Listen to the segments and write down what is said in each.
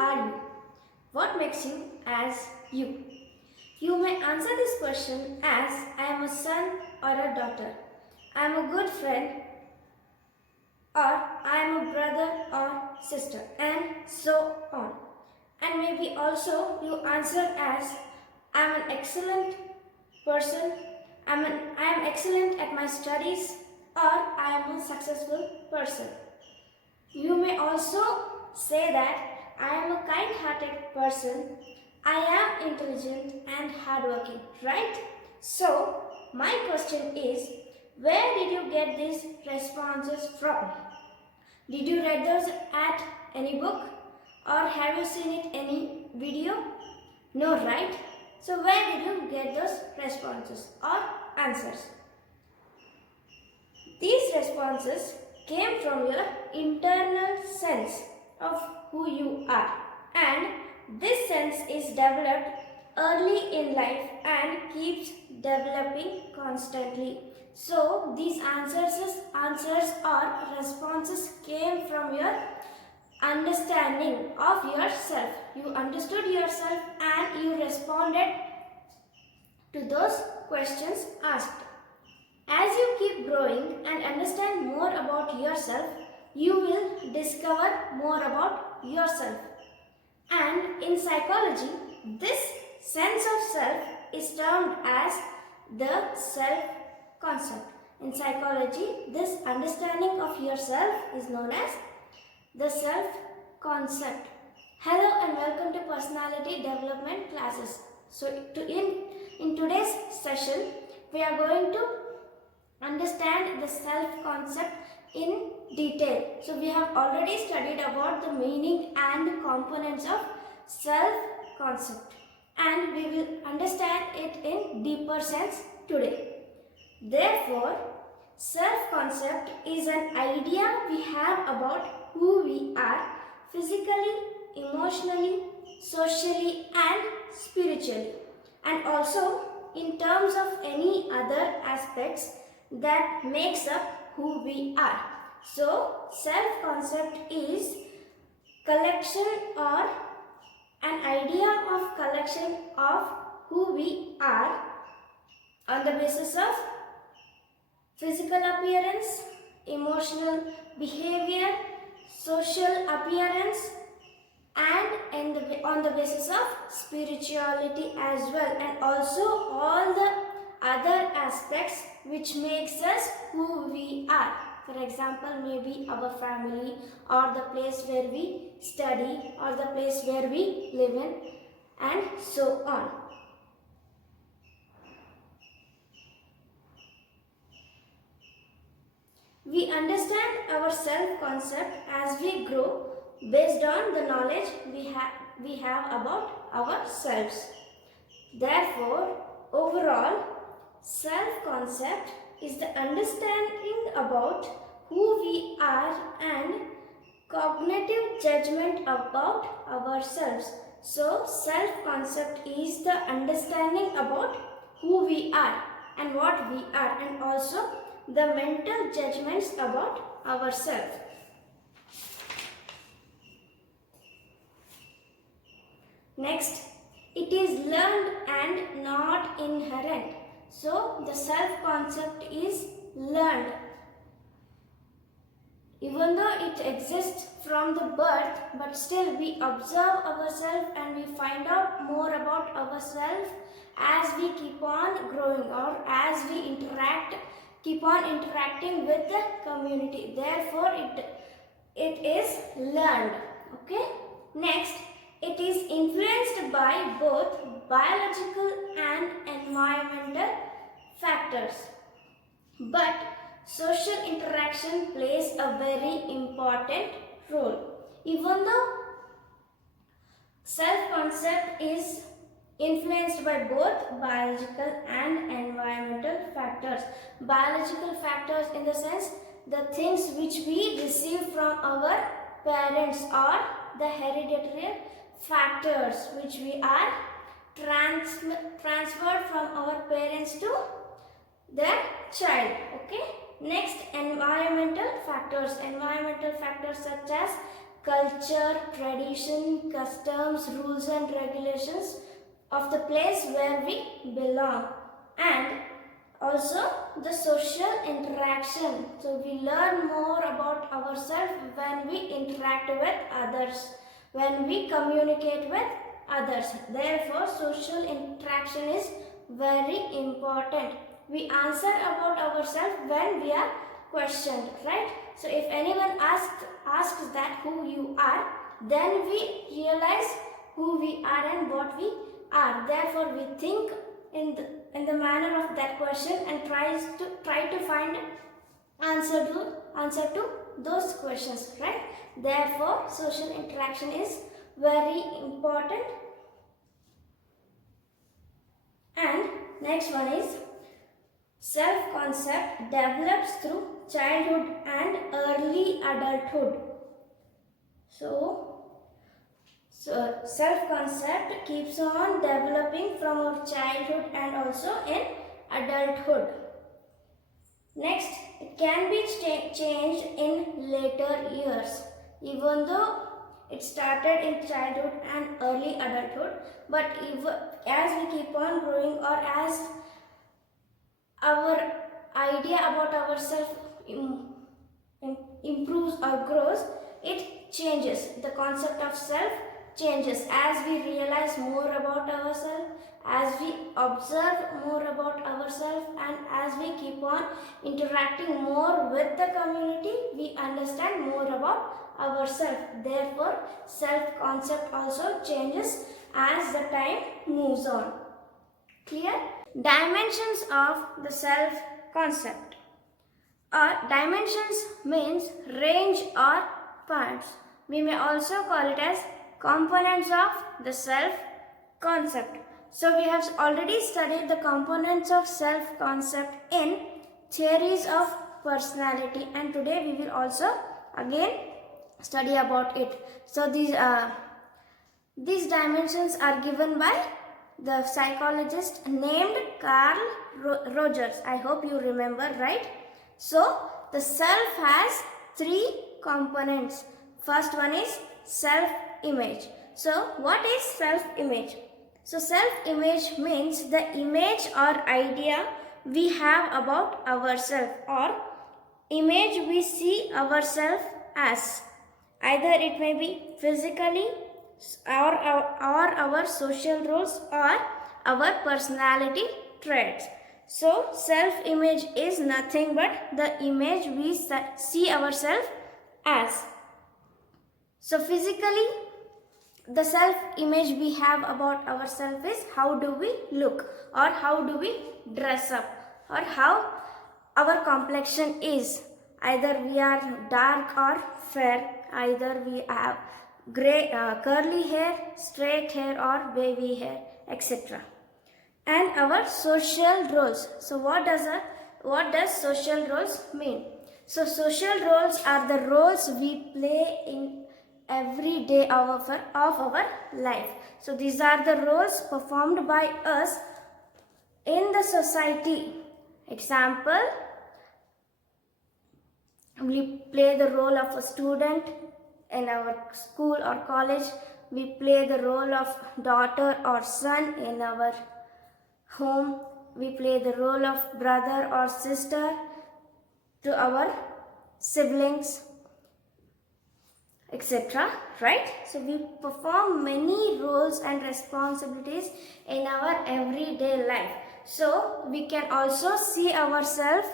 are you? What makes you as you? You may answer this question as I am a son or a daughter. I am a good friend or I am a brother or sister, and so on. And maybe also you answer as I am an excellent person, I am excellent at my studies, or I am a successful person. You may also say that I am a kind-hearted person, I am intelligent and hardworking, right? So, my question is, where did you get these responses from? Did you read those at any book, or have you seen it any video? No, right? So where did you get those responses or answers? These responses came from your internal sense of who you are, and this sense is developed early in life and keeps developing constantly. So these answers or responses came from your understanding of yourself. You understood yourself and you responded to those questions asked. As you keep growing and understand more about yourself, you will discover more about yourself. And in psychology, this sense of self is termed as the self-concept. In psychology, this understanding of yourself is known as the self-concept. Hello and welcome to personality development classes. So in today's session, we are going to understand the self-concept in detail. So we have already studied about the meaning and components of self-concept, and we will understand it in deeper sense today. Therefore, self-concept is an idea we have about who we are physically, emotionally, socially and spiritually, and also in terms of any other aspects that makes up who we are. So, self-concept is collection or an idea of collection of who we are on the basis of physical appearance, emotional behavior, social appearance, and on the basis of spirituality as well, and also all the other aspects which makes us who we are. For example, maybe our family, or the place where we study, or the place where we live in, and so on. We understand our self-concept as we grow based on the knowledge we have about ourselves. Therefore, overall, self-concept is the understanding about who we are and cognitive judgment about ourselves. So, self-concept is the understanding about who we are and what we are, and also the mental judgments about ourselves. Next, it is learned and not inherent. So, the self-concept is learned. Even though it exists from the birth, but still we observe ourselves and we find out more about ourselves as we keep on growing, or as we keep on interacting with the community. Therefore, it is learned. Okay. Next, it is influenced by both biological and environmental factors. But social interaction plays a very important role. Even though self-concept is influenced by both biological and environmental factors. Biological factors in the sense the things which we receive from our parents, or the hereditary factors which we are transferred from our parents to their child. Okay. Next, environmental factors. Environmental factors such as culture, tradition, customs, rules and regulations of the place where we belong, and also the social interaction. So we learn more about ourselves when we interact with others, when we communicate with others. Therefore, social interaction is very important. We answer about ourselves when we are questioned, right? So if anyone asks that who you are, then we realize who we are and what we are. Therefore, we think in the manner of that question and try to find answer to those questions, right? Therefore, social interaction is very important. And next one is self-concept develops through childhood and early adulthood. So self-concept keeps on developing from our childhood and also in adulthood. Next, it can be changed in later years, even though it started in childhood and early adulthood. But as we keep on growing, or as our idea about ourselves improves or grows, it changes. The concept of self changes as we realize more about ourselves, as we observe more about ourselves, and as we keep on interacting more with the community, we understand more about ourselves. Therefore, self-concept also changes as the time moves on. Clear? Dimensions of the self-concept. Dimensions means range or parts. We may also call it as components of the self-concept. So we have already studied the components of self-concept in theories of personality, and today we will also again study about it. So these dimensions are given by the psychologist named Carl Rogers. I hope you remember, right? So the self has three components. First one is self-image. So what is self-image? So self-image means the image or idea we have about ourselves, or image we see ourselves as. Either it may be physically, or our social roles, or our personality traits. So self-image is nothing but the image we see ourselves as. So physically, the self-image we have about ourselves is how do we look, or how do we dress up, or how our complexion is. Either we are dark or fair, either we have gray, curly hair, straight hair, or wavy hair, etc. And our social roles. So what does social roles mean? So social roles are the roles we play in every day of our life. So these are the roles performed by us in the society. Example, we play the role of a student in our school or college. We play the role of daughter or son in our home. We play the role of brother or sister to our siblings, etc. Right? So we perform many roles and responsibilities in our everyday life. So we can also see ourselves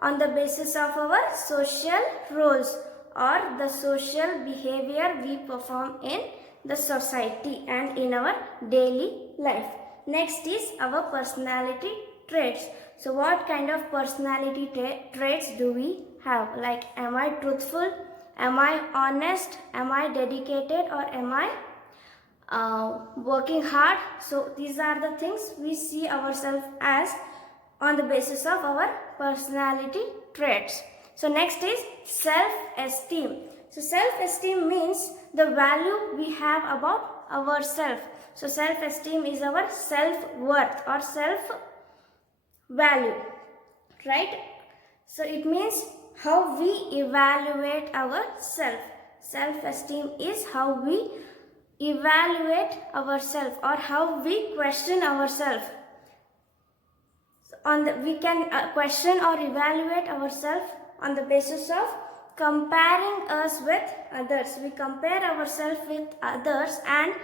on the basis of our social roles, or the social behavior we perform in the society and in our daily life. Next is our personality traits. So what kind of personality traits do we have? Like, am I truthful? Am I honest? Am I dedicated? Or am I working hard? So these are the things we see ourselves as on the basis of our personality traits. So next is self-esteem. So self-esteem means the value we have about ourselves. So self-esteem is our self-worth or self-value, right? So it means how we evaluate ourselves. Self-esteem is how we evaluate ourselves or how we question ourselves. We can question or evaluate ourselves on the basis of comparing us with others. We compare ourselves with others and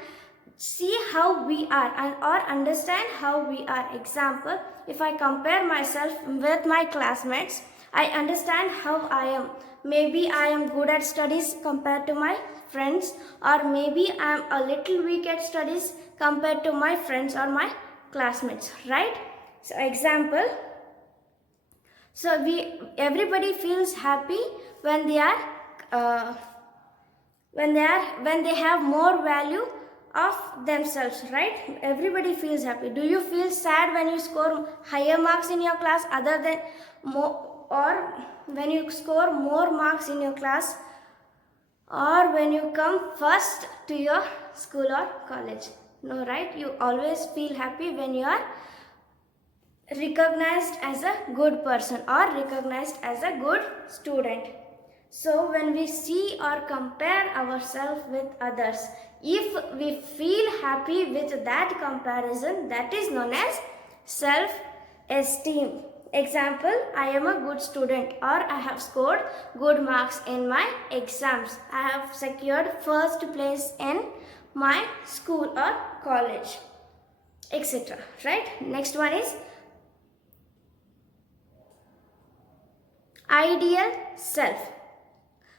see how we are or understand how we are. Example, if I compare myself with my classmates, I understand how I am. Maybe I am good at studies compared to my friends, or maybe I am a little weak at studies compared to my friends or my classmates, right? So example, everybody feels happy when they are when they have more value of themselves, right? Everybody feels happy. Do you feel sad when you score higher marks in your class other than more, or when you score more marks in your class, or when you come first to your school or college? No, right? You always feel happy when you are recognized as a good person or recognized as a good student. So when we see or compare ourselves with others, if we feel happy with that comparison, that is known as self-esteem. Example, I am a good student, or I have scored good marks in my exams. I have secured first place in my school or college, etc. Right? Next one is ideal self.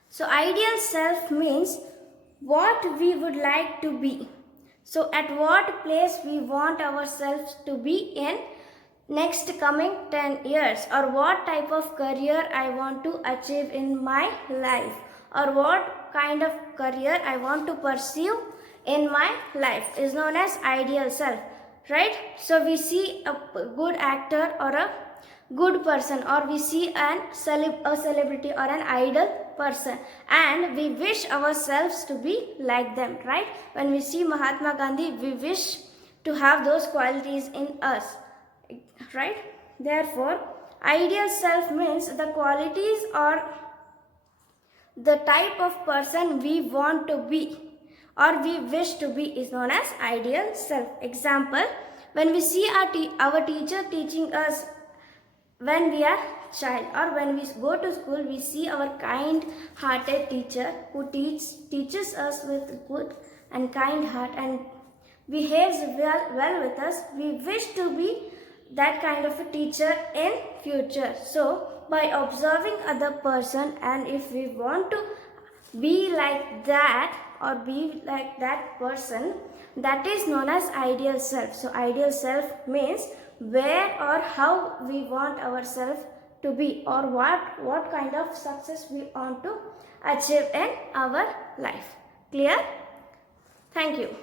So ideal self means what we would like to be. So at what place we want ourselves to be in next coming 10 years, or what type of career I want to achieve in my life, or what kind of career I want to pursue in my life is known as ideal self, right? So we see a good actor or a good person, or we see a celebrity or an idol person, and we wish ourselves to be like them, right? When we see Mahatma Gandhi, we wish to have those qualities in us, right? Therefore, ideal self means the qualities or the type of person we want to be or we wish to be is known as ideal self. Example, when we see our teacher teaching us when we are child, or when we go to school, we see our kind-hearted teacher who teaches us with good and kind heart and behaves well with us. We wish to be that kind of a teacher in future. So by observing other person, and if we want to be like that or be like that person, that is known as ideal self. So ideal self means where or how we want ourselves to be, or what kind of success we want to achieve in our life. Clear? Thank you.